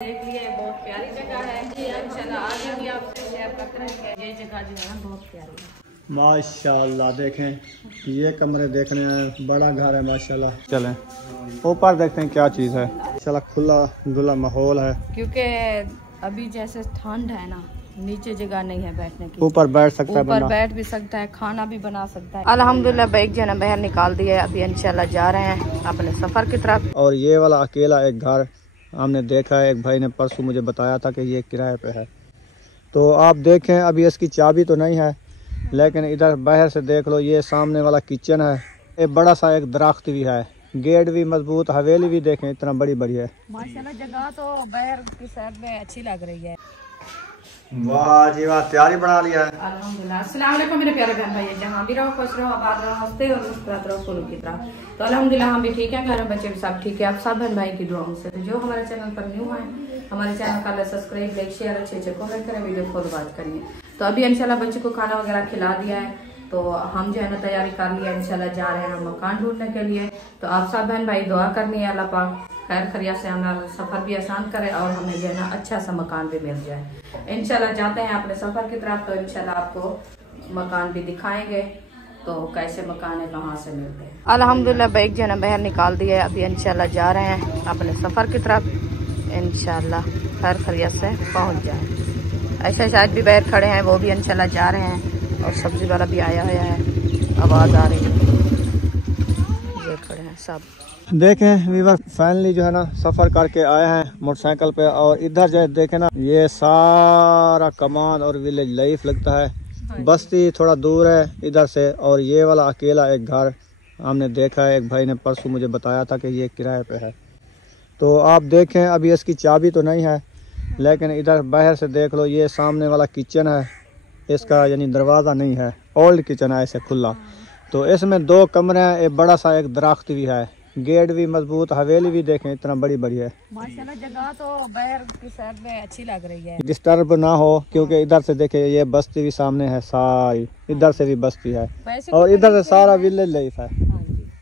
देख लिए बहुत प्यारी जगह है जी। इंशाल्लाह आगे भी आपसे शेयर करते रहेंगे। ये जगह जो है ना बहुत प्यारी है माशाल्लाह। देखें ये कमरे देखने हैं, बड़ा घर है माशाल्लाह। चलें ऊपर देखते हैं क्या चीज़ है। माशाल्लाह खुला दुला माहौल है, क्योंकि अभी जैसे ठंड है ना, नीचे जगह नहीं है बैठने की। ऊपर बैठ सकता है, ऊपर बैठ भी सकता है, खाना भी बना सकता है। अल्हम्दुलिल्लाह बैग जो है ना बाहर निकाल दिया है। अभी इंशाल्लाह जा रहे हैं अपने सफर की तरफ। और ये वाला अकेला एक घर हमने देखा है, एक भाई ने परसों मुझे बताया था कि ये किराए पे है। तो आप देखें अभी इसकी चाबी तो नहीं है, लेकिन इधर बाहर से देख लो, ये सामने वाला किचन है। ये बड़ा सा एक दरख्त भी है, गेट भी मजबूत, हवेली भी देखें इतना बड़ी बड़ी है माशाल्लाह। जगह तो बाहर की साइड में अच्छी लग रही है। वाह जी वाह, तैयारी बना लिया है। अल्हम्दुलिल्लाह। अस्सलाम वालेकुम मेरे प्यारे बहन भाई, जहाँ भी रहो खुश रहो, आबाद रहो, हंसते और मुस्कुराते रहो फूलों की तरह। तो अल्हम्दुलिल्लाह हम भी ठीक है, घर में बच्चे भी सब ठीक है। आप सब बहन भाई की दुआओं से। तो जो हमारे चैनल पर न्यू है, हमारे चैनल का सब्सक्राइब, लाइक, शेयर, अच्छे कमेंट करें, वीडियो फॉलो बात करिए। तो अभी इंशाल्लाह बच्चे को खाना वगैरह खिला दिया है, तो हम जो है ना तैयारी कर लिया। इंशाल्लाह जा रहे हैं हम मकान ढूंढने के लिए। तो आप सब बहन भाई दुआ करनी है, अल्लाह पाक खैर खरिया से हमारा सफर भी आसान करे और हमें जो है ना अच्छा सा मकान भी मिल जाए। इंशाल्लाह जाते हैं अपने सफर की तरफ। तो इंशाल्लाह आपको मकान भी दिखाएंगे, तो कैसे मकान है, कहाँ से मिलते हैं। अल्हम्दुलिल्लाह बैग जो है ना बाहर निकाल दिया है। अभी इंशाल्लाह जा रहे हैं अपने सफर की तरफ। इंशाल्लाह खैर खरिया से पहुँच जाए। ऐसे शायद भी बाहर खड़े हैं, वो भी इंशाल्लाह जा रहे हैं। और सब्जी वाला भी आया हुआ है, आवाज आ रही है, ये खड़े हैं सब। देखें वीवर फाइनली जो है ना सफ़र करके आए हैं मोटरसाइकिल पे। और इधर जो देखें ना, ये सारा कमान और विलेज लाइफ लगता है। बस्ती थोड़ा दूर है इधर से। और ये वाला अकेला एक घर हमने देखा है, एक भाई ने परसों मुझे बताया था कि ये किराए पे है। तो आप देखें अभी इसकी चाबी तो नहीं है, लेकिन इधर बाहर से देख लो, ये सामने वाला किचन है, इसका यानी दरवाज़ा नहीं है, ओल्ड किचन है ऐसे खुला। तो इसमें 2 कमरे हैं, एक बड़ा सा एक दरख्त भी है, गेट भी मजबूत, हवेली भी देखें इतना बड़ी बड़ी है माशाल्लाह। जगह तो बाहर की साइड में अच्छी लग रही है, डिस्टर्ब ना हो, क्योंकि इधर से देखे ये बस्ती भी सामने है सारी, इधर से भी बस्ती है और इधर से सारा विलेज लाइफ है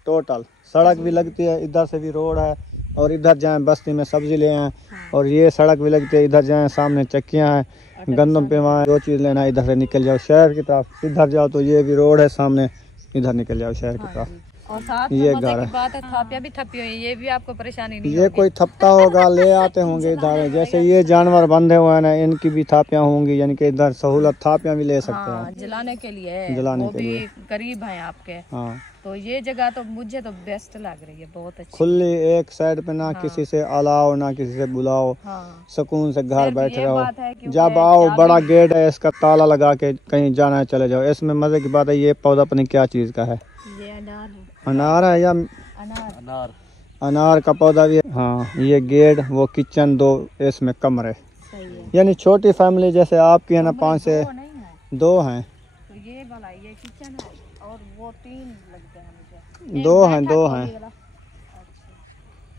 टोटल। सड़क भी लगती है, इधर से भी रोड है। और इधर जाएं बस्ती में सब्जी ले आए, और ये सड़क भी लगती है। इधर जाएं सामने चक्कियाँ हैं, गंदम पे वहाँ जो चीज़ लेना है इधर से निकल जाओ शहर की तरफ। इधर जाओ तो ये भी रोड है सामने, इधर निकल जाओ शहर की तरफ। और साथ ये में घर की बात है, थापियाँ भी थपी हुई है, ये भी आपको परेशानी नहीं ये होगी। कोई थपता होगा ले आते होंगे इधर, जैसे ये जानवर बंधे हुए हैं ना, इनकी भी थापियाँ होंगी, यानी कि इधर सहूलत थापियाँ भी ले सकते हैं जलाने के लिए, जलाने वो के भी लिए। करीब है आपके। हाँ, तो ये जगह तो मुझे तो बेस्ट लग रही है, बहुत अच्छी खुली एक साइड पे ना किसी से अलाओ ना किसी से बुलाओ, सुकून से घर बैठे रहो। जब आओ बड़ा गेट है, इसका ताला लगा के कहीं जाना है चले जाओ। इसमें मजे की बात है, ये पौधा अपनी क्या चीज का है, ये अनार है। अनार है या अनार अनार का पौधा भी है। हाँ, ये गेट, वो किचन, 2 इसमें कमरे, सही है। यानी छोटी फैमिली जैसे आपकी है ना, 5 से 2 हैं। तो ये वाला ये किचन है और वो 3 लगते हैं मुझे। 2 हैं। अच्छा,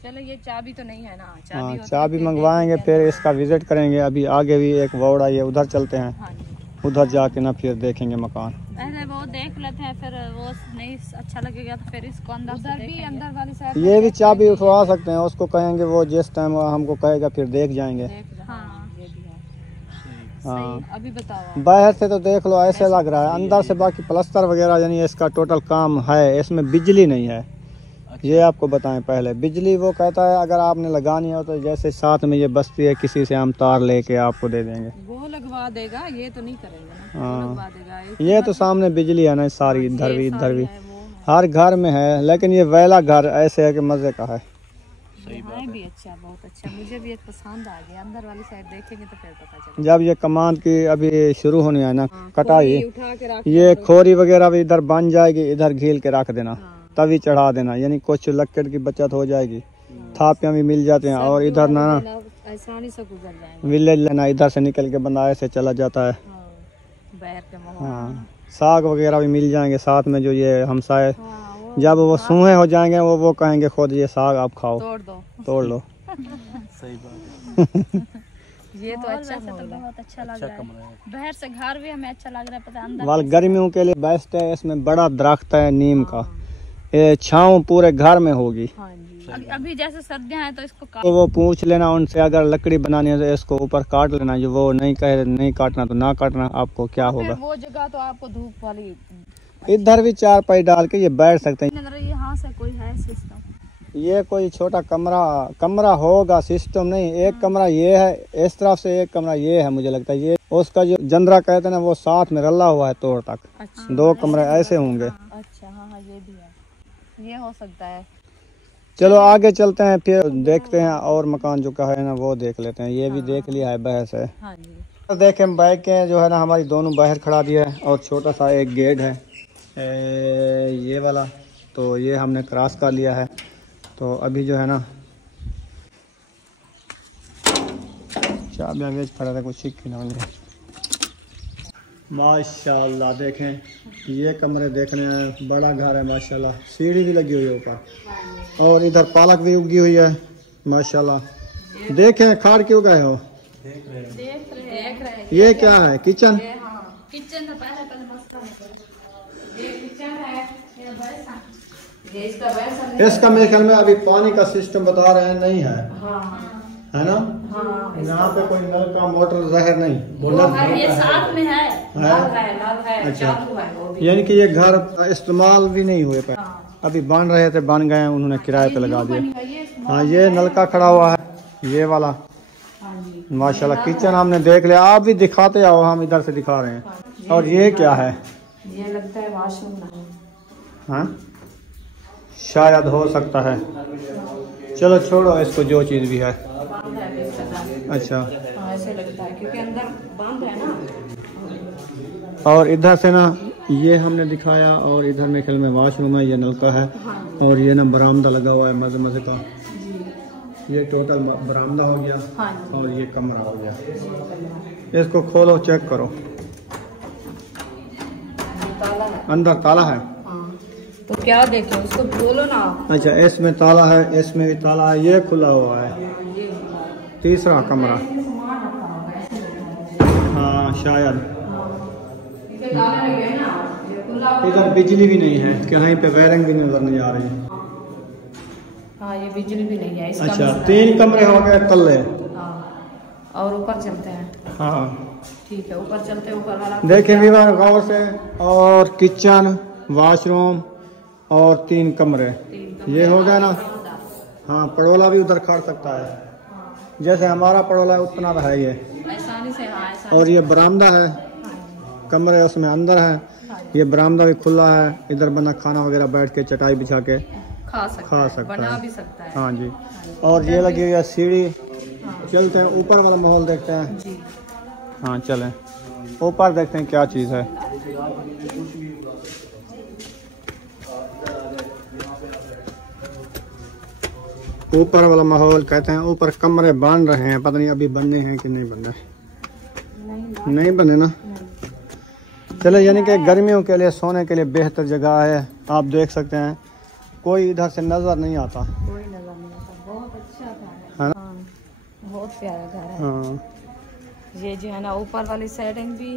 चलो ये चाबी तो नहीं है ना, हाँ, चाबी मंगवाएंगे, फिर इसका विजिट करेंगे। अभी आगे भी एक वार्ड है, उधर चलते हैं, उधर जाके ना फिर देखेंगे मकान। पहले वो देख लेते हैं, फिर वो नहीं अच्छा लगेगा तो फिर इसको अंदर वाली साइड ये भी चाबी उठवा सकते हैं, उसको कहेंगे, वो जिस टाइम हमको कहेगा फिर देख जाएंगे। हाँ, ये भी है। हाँ, अभी बताओ बाहर से तो देख लो ऐसे लग रहा है, अंदर से बाकी प्लास्टर वगैरह यानी इसका टोटल काम है। इसमें बिजली नहीं है, ये आपको बताएं पहले। बिजली वो कहता है अगर आपने लगानी हो तो जैसे साथ में ये बस्ती है, किसी से हम तार लेके आपको दे देंगे, वो लगवा देगा, ये तो नहीं करेगा ना। हाँ, लगवा देगा। ये तो सामने बिजली है ना सारी, इधर भी हर घर में है। लेकिन ये वेला घर ऐसे है कि मजे का है। सही बात है। भी अच्छा, बहुत अच्छा, मुझे भी पसंद आ गया। अंदर वाली साइड देखेंगे तो फिर पता चलेगा। जब ये कमान की अभी शुरू होनी है ना कटाई, उठा के ये खोरी वगैरह भी इधर बन जाएगी, इधर घील के रख देना, तभी चढ़ा देना, यानी कुछ लकड़ की बचत हो जाएगी, थापियाँ भी मिल जाते हैं। और इधर ना आसानी से गुजर जाएंगे। विलेज लेना, इधर से निकल के बंदा ऐसे चला जाता है। हाँ, साग वगैरह भी मिल जाएंगे साथ में। जो ये हमसाए जब वो सूहे हो जाएंगे, वो कहेंगे खुद ये साग आप खाओ, तोड़ लो। सही बात है। ये तो अच्छा तो बहुत अच्छा लग रहा है। बाहर से घर भी हमें अच्छा लग रहा है, पता अंदर वाल गर्मियों के लिए बेस्ट है। इसमें बड़ा दरख्त है नीम का, ये छाँव पूरे घर में होगी। अभी जैसे सर्दियाँ हैं तो इसको तो वो पूछ लेना उनसे, अगर लकड़ी बनानी है तो इसको ऊपर काट लेना, जो वो नहीं कहे नहीं काटना तो ना काटना, आपको क्या होगा। वो जगह तो आपको धूप वाली, इधर भी 4 पाई डाल के ये बैठ सकते हैं। यहाँ से कोई है सिस्टम? ये कोई छोटा कमरा होगा, सिस्टम नहीं। एक कमरा ये है इस तरफ से, एक कमरा ये है, मुझे लगता है ये उसका जो जंदरा कहते हैं ना वो साथ में रला हुआ है तोड़ तक। अच्छा, 2 कमरे ऐसे होंगे। अच्छा हाँ ये भी है, ये हो सकता है। चलो आगे चलते हैं, फिर देखते हैं और मकान जो का है ना वो देख लेते हैं। ये भी देख लिया है, बहस है। हाँ जी। तो देखें बाइक के जो है ना हमारी दोनों बाहर खड़ा दिया है और छोटा सा एक गेट है ये वाला, तो ये हमने क्रॉस कर लिया है। तो अभी जो है ना चाबियाँ वेच खड़ा था, कुछ सीखी ना मुझे। माशाल्लाह देखें ये कमरे देखने में बड़ा घर है माशाल्लाह, सीढ़ी भी लगी हुई है ऊपर और इधर पालक भी उगी हुई है माशाल्लाह। देखें खाड़ क्यों गए हो? देख रहे। ये क्या है? किचन? किचन तो पहले मसला है। ये किचन है, ये बैसा, ये इसका बैसा। इसका मेरे ख्याल में अभी पानी का सिस्टम बता रहे हैं नहीं है। है ना? यहाँ पे कोई नल का मोटर जहर नहीं, ये साथ में है। अच्छा, यानी कि ये घर इस्तेमाल भी नहीं हुए पे, अभी बन रहे थे, बन गए, उन्होंने किराए पे लगा दिया। हाँ ये नलका खड़ा हुआ है, ये वाला माशाल्लाह। किचन हमने देख लिया, आप भी दिखाते आओ, हम इधर से दिखा रहे हैं। और ये क्या है? ये लगता है वॉशरूम। हाँ शायद हो सकता है, चलो छोड़ो इसको, जो चीज़ भी है। अच्छा ऐसे लगता है क्योंकि अंदर बंद है ना। और इधर से ना ये हमने दिखाया, और इधर में ख्याल में वॉशरूम है, ये नलका है। और ये ना बरामदा लगा हुआ है मजे मजे का। ये टोटल बरामदा हो गया। और ये कमरा हो गया। इसको खोलो, चेक करो, अंदर ताला है। तो क्या देखें, उसको बोलो ना। अच्छा इसमें ताला है, इसमें भी ताला है, ये खुला हुआ है। तीसरा कमरा, हाँ शायद। इधर बिजली भी नहीं है, कहीं पे वायरिंग भी नजर नहीं आ रही। हाँ ये बिजली भी नहीं है। अच्छा 3 कमरे हो गए तल्ले। और ऊपर चलते हैं। हाँ ठीक है, ऊपर चलते हैं। ऊपर वाला देखें भी गौर से, और किचन, वॉशरूम और 3 कमरे, ये हो गया ना। हाँ पड़ोला भी उधर खड़ सकता है, जैसे हमारा पड़ोला है उतना है ये, आसानी से। और ये बरामदा है, कमरे उसमें अंदर है, ये बरामदा भी खुला है। इधर बंदा खाना वगैरह बैठ के चटाई बिछा के खा सकता बना है। भी सकता है। हाँ जी। और ये लगी हुई है सीढ़ी। चलते हैं ऊपर वाला माहौल देखते हैं जी। हाँ चलें ऊपर देखते हैं क्या चीज़ है। ऊपर वाला माहौल कहते हैं, ऊपर कमरे बन रहे हैं, पता नहीं अभी बनने हैं कि नहीं बन रहे। नहीं बने ना। चले यानी कि गर्मियों के लिए सोने के लिए बेहतर जगह है। आप देख सकते हैं कोई इधर से नजर नहीं आता, कोई नजर नहीं आता। बहुत अच्छा घर है ना? बहुत प्यारा घर है। हाँ ये जो है ना ऊपर वाली साइडिंग भी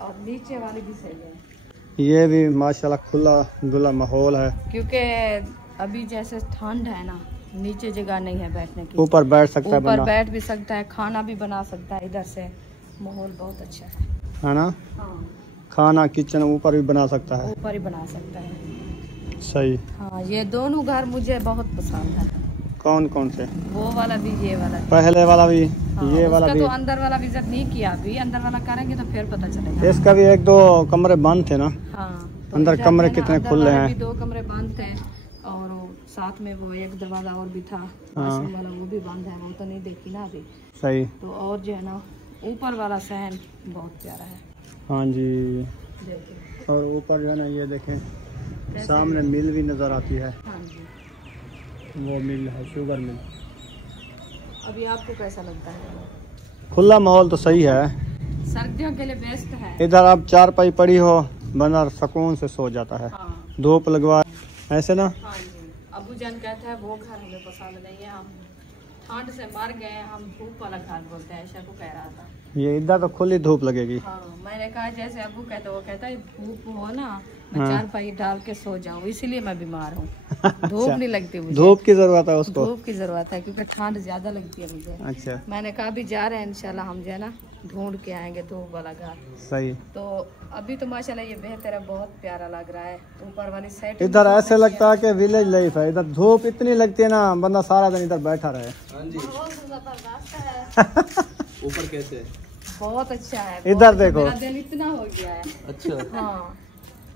और नीचे वाली भी सही है। ये भी माशाल्लाह खुला दुला माहौल है, क्योंकि अभी जैसे ठंड है ना, नीचे जगह नहीं है बैठने की। ऊपर बैठ सकता है, ऊपर बैठ भी सकता है, खाना भी बना सकता है। इधर से माहौल बहुत अच्छा है ना। खाना किचन ऊपर भी बना सकता है, ऊपर ही बना सकता है। सही। हाँ ये दोनों घर मुझे बहुत पसंद है। कौन कौन से? वो वाला भी, ये वाला भी। पहले वाला भी, ये वाला भी। तो अंदर वाला विजिट नहीं किया अभी, अंदर वाला करेंगे तो फिर पता चलेगा। इसका भी 1-2 कमरे बंद थे ना। हाँ तो अंदर कमरे कितने खुले हैं? 2 कमरे बंद थे, और साथ में वो एक दरवाजा और भी था वाला, वो भी बंद है। वो तो नहीं देखी ना अभी। सही। तो और जो है ना ऊपर वाला सहन बहुत प्यारा है। हाँ जी। और ऊपर जो है ना ये देखें सामने मिल भी नजर आती है। हाँ जी। वो मिल है, शुगर मिल। अभी आपको कैसा लगता है? खुला माहौल तो सही है, सर्दियों के लिए बेस्ट है। इधर आप 4 पाई पड़ी हो, बंदा सुकून से सो जाता है। धूप लगवा ऐसे ना। हाँ जी। अबू जान कहता है वो घर हमें पसंद नहीं है, हम ठंड से मर गए, हम धूप वाला घर बोलते हैं, ऐसा को कह रहा था। ये इधर तो खुली धूप लगेगी। हाँ मैंने कहा जैसे अबू कहते, वो कहता है धूप हो ना मैं चारपाई डाल के सो जाऊँ, इसीलिए मैं बीमार हूँ। धूप नहीं लगती मुझे, धूप की जरूरत है उसको, धूप की जरूरत है क्योंकि ठंड ज्यादा लगती है मुझे। अच्छा मैंने कहा भी जा रहे हैं इंशाल्लाह हम जो है ना ढूंढ के आएंगे धूप वाला घर। सही। तो अभी तो माशाल्लाह ये बेहतर है, बहुत प्यारा लग रहा है। ऊपर वाली साइड इधर ऐसे लगता है कि विलेज लाइफ है, इधर धूप इतनी लगती है ना, बंदा सारा दिन इधर बैठा रहे। ऊपर कैसे है? बहुत अच्छा है, इधर देखो, मेरा दिल इतना हो गया है। अच्छा हाँ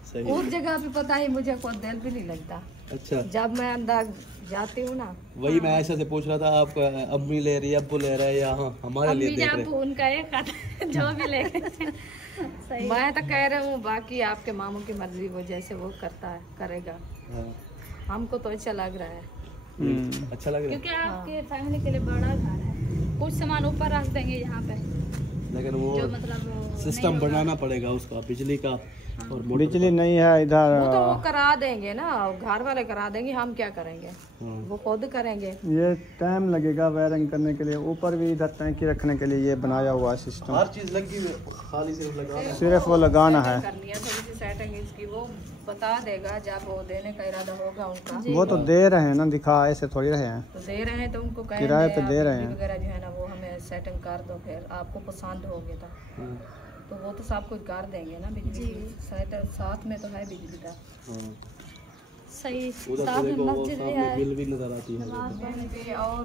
सही। उस जगह पे पता ही मुझे कोई दिल भी नहीं लगता। अच्छा जब मैं अंदर जाती हूँ ना, वही मैं ऐसे से पूछ रहा था, आप अम्मी ले रही है, अब्बू ले रहा है या हाँ हमारे लिए देख रहे हैं? उनका एक जो भी लेके मैं तो कह रहा हूँ, बाकी आपके मामू की मर्जी, वो जैसे वो करता है करेगा। हाँ। हमको तो अच्छा लग रहा है, अच्छा लग रहा है, क्योंकि आपके फैमिली के लिए बड़ा घर है, कुछ सामान ऊपर रख देंगे यहाँ पे, लेकिन वो जो मतलब सिस्टम बनाना पड़ेगा उसका, बिजली का और मोटर बिजली नहीं है इधर। वो तो वो करा देंगे ना, घर वाले करा देंगे, हम क्या करेंगे, हाँ। वो खुद करेंगे। ये टाइम लगेगा वायरिंग करने के लिए। ऊपर भी इधर टैंकी रखने के लिए ये बनाया हुआ है सिस्टम, हर चीज लगी हुई है, खाली सिर्फ लगाना। सिर्फ वो लगाना है। करनी है थोड़ी सी सेटिंग इसकी, वो बता देगा जब वो देने का इरादा होगा उनका। वो तो दे रहे हैं ना, दिखा ऐसे थोड़ी रहे हैं, तो दे रहे हैं तो उनको कहेंगे किराए पे दे आप रहे बिजली हैं। वगैरह जो है ना वो हमें सेटिंग कर दो, फिर आपको पसंद होगी तो वो तो सब कुछ कर देंगे ना। बिजली साथ में तो है बिजली का। सही। उधर साथ तो में देखो वो मस्जिद भी सामने है, बिल भी नजर आती है। पे और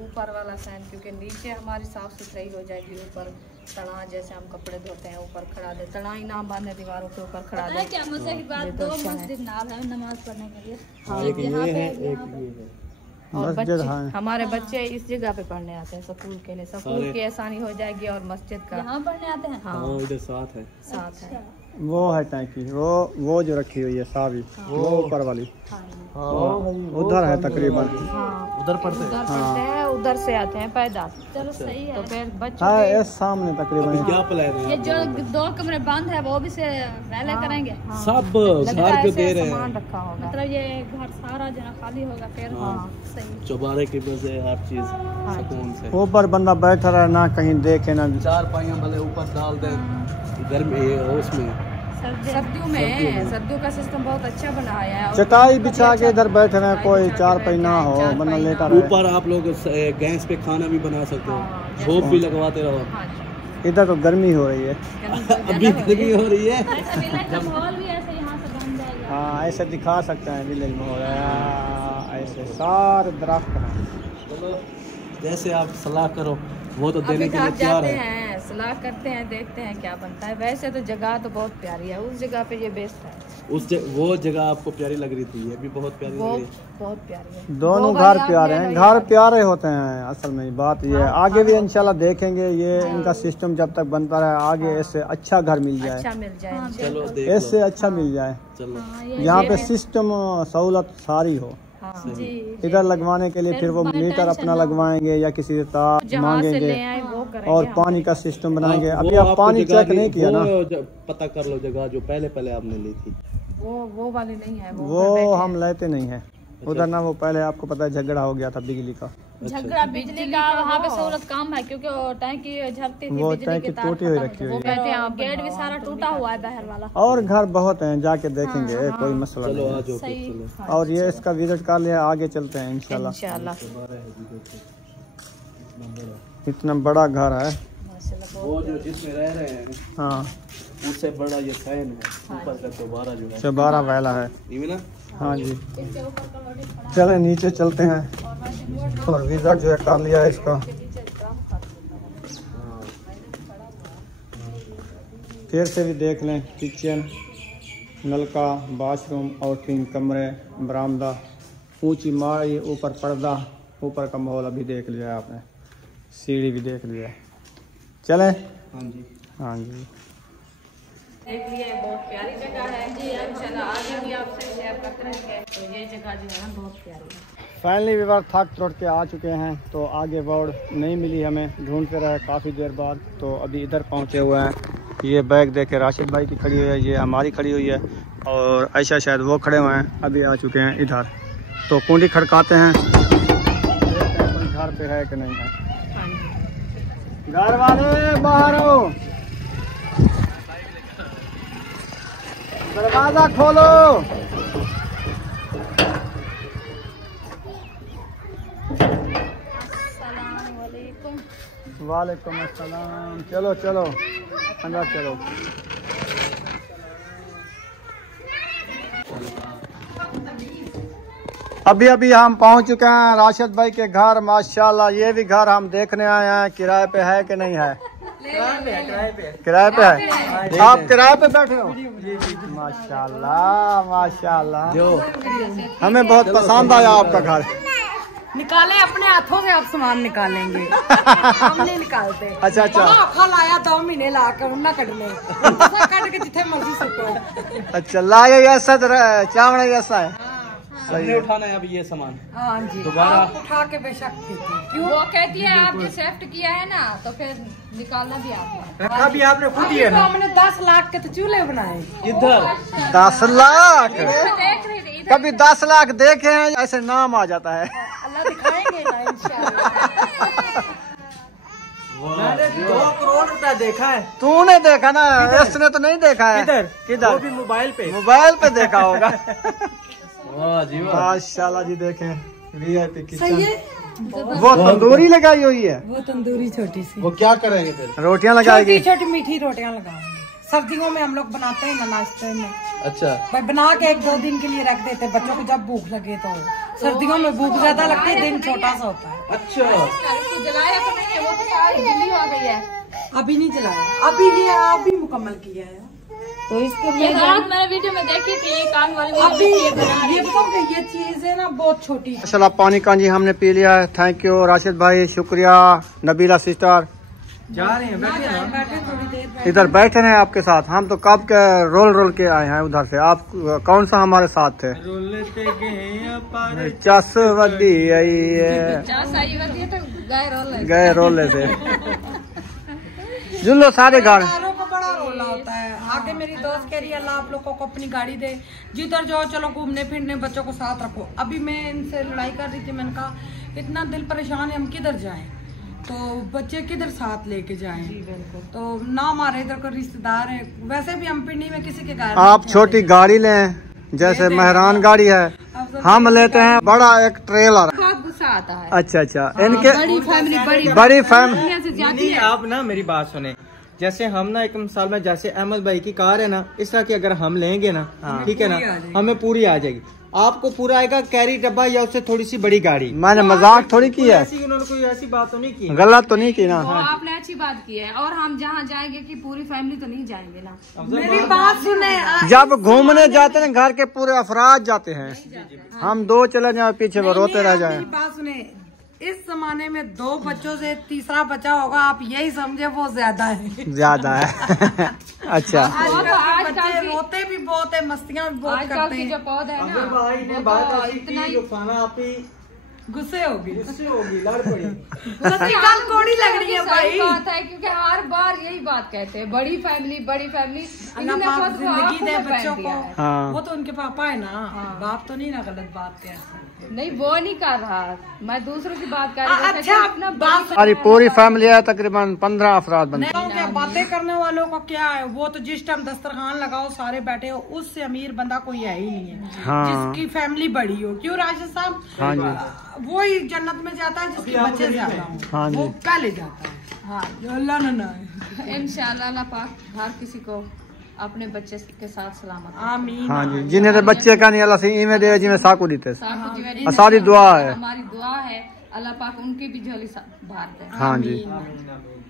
ऊपर वाला फैन, क्योंकि नीचे हमारी साफ सुथराई हो जाएगी। ऊपर तना जैसे हम कपड़े धोते हैं ऊपर खड़ा दे, तना ही ना बांधे दीवारों के ऊपर खड़ा पता है दे। क्या मजे की बात, ये तो दो अच्छा है। मस्जिद नाल है नमाज पढ़ने के लिए। एक ये यहाँ है, पे एक यहाँ पे। ये है। और मस्जिद बच्चे हाँ। हमारे बच्चे इस जगह पे पढ़ने आते हैं स्कूल के लिए, स्कूल की आसानी हो जाएगी और मस्जिद का यहाँ पढ़ने आते हैं। हाँ हाँ इधर साथ है। साथ है। वो है टैंकी, वो जो रखी हुई है सावी, वो ऊपर वाली उधर है तकरीबन। हाँ उधर पढ़ते हैं। उधर पढ़ते हैं, उधर से आते हैं पैदल। चलो सही तो है। फिर बच्चों हाँ के ये सामने तकरीबन। क्या प्लान है? ये जो 2 कमरे बंद है वो भी से पहले करेंगे, सब लगता है घर पे ऐसे दे रहे सामान हैं, रखा होगा। मतलब ये घर सारा जो है खाली होगा फिर। सही। चौबारे की वजह हर चीज सुकून से। ऊपर बंदा बैठा रहे ना, कहीं देखे ना। चार पाइयां भले ऊपर डाल दें, गर्मी उसमें सर्दियों का सिस्टम बहुत अच्छा बनाया है। और चटाई बिछा के इधर बैठे रहे, कोई चार पाई ना हो, बंदा लेटा रहे। ऊपर आप लोग गैस पे खाना भी बना सकते हो, धूप भी लगवाते रहो। हाँ जी। इधर तो गर्मी हो रही है। अभी गर्मी हो रही है। माहौल भी ऐसे यहाँ से बन जाएगा। हाँ ऐसे दिखा सकते हैं विलेज में हो रहा है, ऐसे सारे दरख्त हैं। चलो जैसे आप सलाह करो, वो तो अभी देने के लिए घर तैयार जाते है। हैं, सलाह करते हैं, देखते हैं क्या बनता है। वैसे तो जगह तो बहुत प्यारी है, उस जगह पे ये बेस्ट है। वो जगह आपको प्यारी लग रही थी, ये भी बहुत प्यारी लग वो रही है। बहुत प्यारी है। दोनों वो घर वाली आप प्यारे ले हैं, लो, घर ये प्यारे होते हैं असल में। बात ये है, आगे भी इंशाल्लाह देखेंगे ये इनका सिस्टम जब तक बनता रहे, आगे ऐसे अच्छा घर मिल जाए, अच्छा मिल जाए। चलो देख ऐसे लो। अच्छा मिल जाए, चलो यहाँ पे सिस्टम सहूलत सारी हो। हाँ। जी। इधर लगवाने के लिए फिर वो मीटर अपना लगवाएंगे या किसी से तार जहाँ से ले मांगेंगे, आए वो करेंगे और हम। पानी का सिस्टम बनाएंगे। अभी वो आप आपको पानी जगह चेक नहीं किया ना, पता कर लो जगह जो पहले आपने ली थी। वो वाली नहीं है, वो हम लेते नहीं है उधर ना। वो पहले आपको पता है झगड़ा हो गया था बिजली का, झगड़ा बिजली का वहाँ पे सहूलत कम है, क्योंकि वो टैंकी झरती थी, वो बिजली टैंकी की तार टूटी हुई खत्म रखी हो हुई गई। है। कहते हैं आप गेट भी सारा टूटा हुआ है बाहर वाला। और घर बहुत हैं, जाके देखेंगे, कोई मसला चलो नहीं आ है। जाओ फिर, चलो। और ये इसका विजिट कर लिया, आगे चलते हैं इंशाल्लाह। इंशाल्लाह। इतना बड़ा घर है। वो जो जिसमें रह रहे हैं हाँ उससे बड़ा ये फैन है, ऊपर का चौबारा जो है, 12 वाला है। ये ना। हाँ जी, चले नीचे चलते हैं। और विजिट जो है कर लिया है इसका। फिर से भी देख लें, किचन, नलका, बाथरूम और 3 कमरे, बरामदा, ऊंची माड़ी, ऊपर पर्दा, ऊपर का माहौल अभी देख लिया है आपने, सीढ़ी भी देख लिया है। चलें? हाँ जी। हाँ जी, देख लिए, बहुत प्यारी जगह है जी। इंशाल्लाह आगे भी आपसे शेयर करते रहेंगे। तो ये जगह जो है ना बहुत प्यारी है। फाइनली विवाद थक तोड़ के आ चुके हैं, तो आगे वार्ड नहीं मिली हमें, ढूंढते रहे काफ़ी देर बाद। तो अभी इधर पहुंचे हुए हैं। ये बैग देखे राशिद भाई की खड़ी हुई है, ये हमारी खड़ी हुई है, और ऐसा शायद वो खड़े हुए हैं, अभी आ चुके हैं इधर। तो कुंडी खड़काते हैं, देखते हैं कोई घर पे है कि नहीं है। घर वाले बाहर आओ, दरवाजा खोलो। वालेकुम अस्सलाम। चलो चलो अंदर चलो। अभी अभी हम पहुंच चुके हैं राशिद भाई के घर। माशाल्लाह ये भी घर हम देखने आए हैं, किराए पे है कि नहीं है? किराए पे है। आप किराए पे बैठे हो? माशाल्लाह माशाल्लाह, जो हमें बहुत पसंद आया आपका घर। निकाले अपने हाथों में, आप सामान निकालेंगे, हम नहीं निकालते। अच्छा अच्छा। फल आया 2 महीने ला कर ना कटने, कट के जिथे मर्जी सुटो। अच्छा लाया ऐसा चावड़ा ऐसा है। सही उठाना है अभी ये सामान। हाँ जी, दोबारा उठा के बेशक क्यों वो कहती है आप जो सेफ्ट किया है ना तो फिर निकालना भी आपने रखा भी आपने खुद ही है ना। हमने 10 लाख के तो चूल्हे बनाए। इधर 10 लाख देख रही थी कभी 10 लाख देखे हैं? ऐसे नाम आ जाता है। अल्लाह दिखाएंगे ना इंशाल्लाह। मैंने 2 करोड़ रुपया देखा है। तूने देखा ना, इसने तो नहीं देखा है। किधर किधर? वो भी मोबाइल पे। मोबाइल पे देखा होगा। वाह जी वाह। माशाल्लाह जी देखें VIP सही है। किचन। वो तंदूरी लगाई हुई है। वो तंदूरी छोटी सी, वो क्या करेंगे फिर? रोटियां लगाएगी। छोटी छोटी मीठी रोटियां लगाएंगे। सर्दियों में हम लोग बनाते हैं ना नाश्ते में, अच्छा भाई बना के 1-2 दिन के लिए रख देते हैं बच्चों को जब भूख लगे तो। सर्दियों में भूख ज्यादा लगती है, दिन छोटा सा होता है। अच्छा। जलाया तो नहीं है, वो तो सारी गिल्ली हो गई है। अभी नहीं जलाया, अभी मुकम्मल किया है। तो इसके ये रात मैंने वीडियो में देखी थी, ये कान वाली अभी ये बताओ कि ये चीज है ना बहुत छोटी। माशाल्लाह पानी कांजी हमने पी लिया है। थैंक यू राशिद भाई, शुक्रिया। नबीला सिस्टर जा रहे हैं, बैठे ना। बैठे थोड़ी देर इधर बैठे हैं आपके साथ। हम तो कब के रोल के आए हैं उधर से। आप कौन सा हमारे साथ थे? चस वदी आई है, गए रोले से। जुल्लो सारे घर कारों का बड़ा रोला होता है। आगे मेरी दोस्त कह रही है अल्लाह आप लोगों को अपनी गाड़ी दे, जिधर जाओ चलो घूमने फिरने, बच्चों को साथ रखो। अभी मैं इनसे लड़ाई कर रही थी, मैंने कहा इतना दिल परेशान है, हम किधर जाएं, तो बच्चे किधर साथ लेके जाएं। तो ना हमारे इधर कोई रिश्तेदार है, वैसे भी हम पिंडी में किसी के घर आप छोटी गाड़ी लें, जैसे मेहरान गाड़ी है। हम लेते हैं बड़ा एक ट्रेलर। बहुत गुस्सा आता है। अच्छा अच्छा, इनके बड़ी फैमिली बड़ी फैमिली दुनिया से जाती नहीं, है। आप ना मेरी बात सुने। जैसे हम ना एक मिसाल में, जैसे अहमद भाई की कार है ना, इस तरह की अगर हम लेंगे ना, ठीक है ना, हमें पूरी आ जाएगी। आपको पूरा आएगा कैरी डब्बा या उससे थोड़ी सी बड़ी गाड़ी। मैंने मजाक थोड़ी की है, ऐसी उन्होंने कोई ऐसी बात तो नहीं की। गलत तो नहीं की ना। वो आपने अच्छी बात की है। और हम जहाँ जाएंगे कि पूरी फैमिली तो नहीं जाएंगे ना। मेरी बात सुने। जब घूमने जाते हैं घर के पूरे अफराद जाते हैं, हम 2 चले जाए पीछे वो रोते रह जाए। मेरी बात सुने, इस जमाने में 2 बच्चों से तीसरा बच्चा होगा, आप यही समझे वो ज्यादा है। ज्यादा है। अच्छा आजकल बच्चे रोते भी बहुत है, मस्तियाँ भी बहुत आजकल करते की जो हैं। पौध है ना, भाई ने वो बात तो ऐसी इतना की ही जो खाना आप ही गुस्से होगी, गुस्से होगी, लड़ पड़ी। सच्ची गल कोड़ी लग रही है सही भाई। बात है, क्योंकि हर बार यही बात कहते हैं, बड़ी फैमिली बड़ी फैमिली। अल्लाह पाक जिंदगी दे बच्चों को। हाँ। वो तो उनके पापा है ना, बाप तो नहीं ना गलत बात कह सकते। नहीं वो नहीं कर रहा, मैं दूसरों की बात कर रही हूँ। अच्छा अपना बात हमारी पूरी फैमिली है, तकरीबन 15 अफराद बनते हैं। क्या बातें करने वालों का क्या है, वो तो जिस टाइम दस्तरखान लगाओ सारे बैठे हो, उससे अमीर बंदा कोई है ही नहीं है। हाँ। जिसकी फैमिली बड़ी हो, क्यों राशिद साहब? हाँ जी। वो ही जन्नत में जाता है जिसके बच्चे ज्यादा हो। हाँ जी। वो पहले जाता है। हाँ जो अल्लाह ना इंशाल्लाह अल्लाह पाक हर किसी को अपने बच्चे के साथ सलामत आमीन। हाँ जी, जिन्हें तो बच्चे का नहीं अल्लाह से इमे दे जिन्हें साकू दीते। साथ जीवन सारी दुआ है। हमारी दुआ है अल्लाह पाक उनकी भी झोली भर दे। हाँ जी,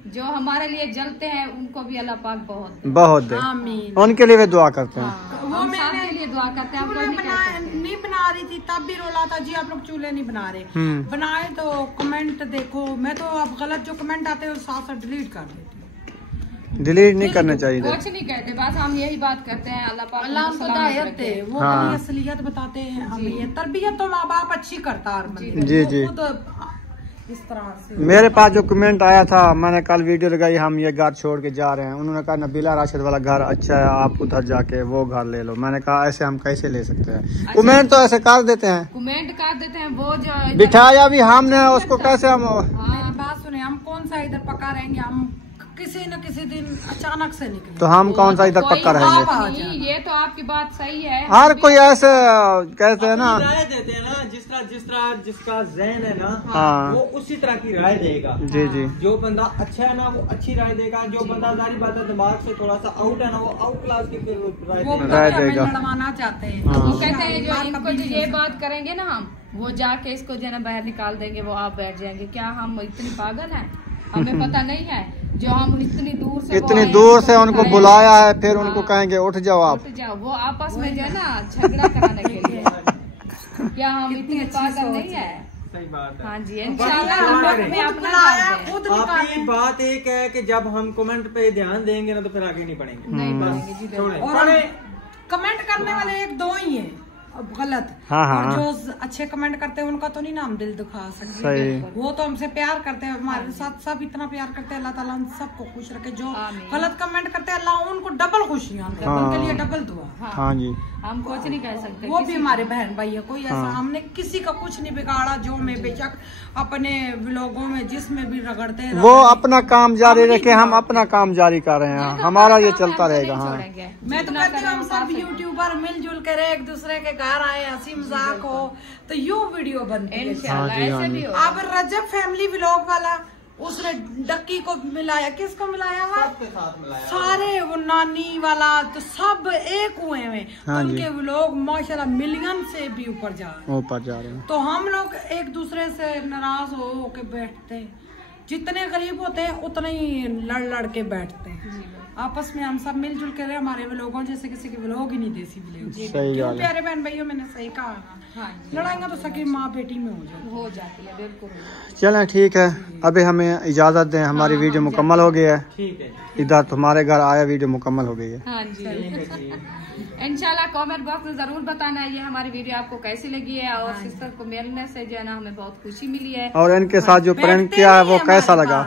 जो हमारे लिए जलते हैं उनको भी अल्लाह पाक बहुत बहुत दे, आमीन। उनके लिए भी दुआ करते हैं। वो हम मैंने सबके लिए दुआ करते हैं। हम कोई नहीं कह सकते। नहीं बना रही थी तब भी रोला था जी आप लोग चूल्हे नहीं बना रहे। बनाए तो कमेंट देखो, मैं तो अब गलत जो कमेंट आते हैं साथ साथ डिलीट कर देती हूँ। डिलीट नहीं करना चाहिए। कुछ नहीं कहते, बस हम यही बात करते हैं अल्लाह पाक अल्लाह उनको हमको सलामत हिदायत दे, रखे। वो हाँ। हमें असलियत बताते हैं, हमें ये तरबियत तो माँ बाप अच्छी करता है हर बंदे। जी, जी। वो खुद इस तरह से। मेरे पास जो कमेंट आया था, मैंने कल वीडियो लगाई, हम ये घर छोड़ के जा रहे हैं। उन्होंने कहा नबीला राशिद वाला घर अच्छा है, आप उधर जाके वो घर ले लो। मैंने कहा ऐसे हम कैसे ले सकते हैं? कमेंट तो ऐसे कर देते हैं, कमेंट कर देते हैं। वो जो बिठाया भी हमने, उसको कैसे हम। मेरी बात सुने, हम कौन सा इधर पका रहेंगे? हम किसी न किसी दिन अचानक से निकले। तो हम कौन सा इधर पक्का रहेंगे? नहीं, ये तो आपकी बात सही है। हर कोई ऐसे कहते हैं ना, राय देते हैं ना, जिस तरह जिसका ज़हन है ना, हाँ वो उसी तरह की राय देगा। जी जी। जो बंदा अच्छा है ना वो अच्छी राय देगा, जो बंदा जारी बात है दिमाग से थोड़ा सा आउट है ना वो आउट क्लास की वो राय हमें देगा। लड़वाना चाहते हैं। हाँ। वो कहते हैं जो इनको जो ये बात करेंगे ना हम, वो जाके इसको जो है ना बाहर निकाल देंगे, वो आप बैठ जाएंगे। क्या हम इतनी पागल हैं? हमें पता नहीं है जो हम इतनी दूर से उनको बुलाया है, फिर उनको कहेंगे उठ जाओ आप। उठ जाओ, वो आपस में जो है ना झगड़ा कराने के लिए। क्या हम इतनी पागल नहीं है? सही बात है। हाँ जी, इंशाल्लाह हम हम अपने अपना करते हैं। आपकी बात एक है कि जब हम कमेंट पे ध्यान देंगे ना तो फिर आगे नहीं बढ़ेंगे। नहीं बढ़ेंगे जी, छोड़ें। और कमेंट करने वाले एक दो ही है अब गलत। हाँ, हाँ, और जो अच्छे कमेंट करते हैं उनका तो नहीं नाम दिल दुखा सकते। सही। वो तो हमसे प्यार करते हैं, हमारे साथ सब इतना प्यार करते हैं। अल्लाह ताला हम सबको खुश रखे। जो गलत कमेंट करते हैं अल्लाह उनको डबल खुशियाँ दे, उनके लिए डबल दुआ। हाँ जी। हम कुछ नहीं कह सकते। वो भी हमारे बहन भाई है, कोई ऐसा हमने किसी का कुछ नहीं बिगाड़ा। जो मैं बेशक अपने व्लॉगों में जिसमें भी रगड़ते हैं, वो अपना काम जारी रखे, हम अपना काम जारी कर रहे हैं, हमारा ये चलता रहेगा। हाँ मैं तो कहती हूँ हम सब यूट्यूबर मिलजुल कर एक दूसरे के घर आए, हंसी मजाक हो तो यू वीडियो बनती है। इंशाल्लाह ऐसे भी हो। अब रजब फैमिली व्लॉग वाला उसने डक्की को मिलाया, किसको मिलाया हुआ? सारे वो नानी वाला तो सब एक हुए हैं। हाँ उनके व्लॉग माशाल्लाह मिलियन से भी ऊपर जा रहे हैं। तो हम लोग एक दूसरे से नाराज हो के बैठते हैं। जितने गरीब होते हैं उतने ही लड़ लड़ के बैठते हैं। आपस में हम सब मिलजुल के रहे। हमारे व्लॉगों जैसे किसी के व्लॉग ही नहीं देसी व्लॉग। प्यारे बहन भाइयों, मैंने सही कहा। हाँ, लड़ाइयाँ तो सकी माँ बेटी में हो जाती है। बिल्कुल। चलें ठीक है, अभी हमें इजाजत दें, हमारी वीडियो मुकम्मल हो गई है। ठीक है। इधर तुम्हारे घर आया, वीडियो मुकम्मल हो गई है। हाँ जी। इंशाल्लाह कमेंट बॉक्स में जरूर बताना ये हमारी वीडियो आपको कैसी लगी है। और सिस्टर को मिलने से जो है ना हमें बहुत खुशी मिली है। और इनके साथ जो प्रैंक किया है वो कैसा लगा?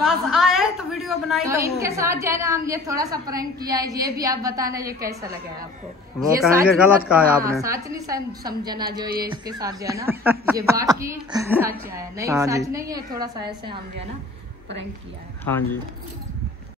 बस आए तो वीडियो बनाई। तो इनके साथ जो है ना हम ये थोड़ा सा प्रैंक किया है, ये भी आप बताना ये कैसा लगा है आपको। वो कहेंगे गलत कहा है आपने। सच नहीं समझना जो ये इसके साथ जो है ना ये बाकी सच है नहीं, सच नहीं है। थोड़ा सा ऐसे हम जो है ना प्रैंक किया है। हाँ जी।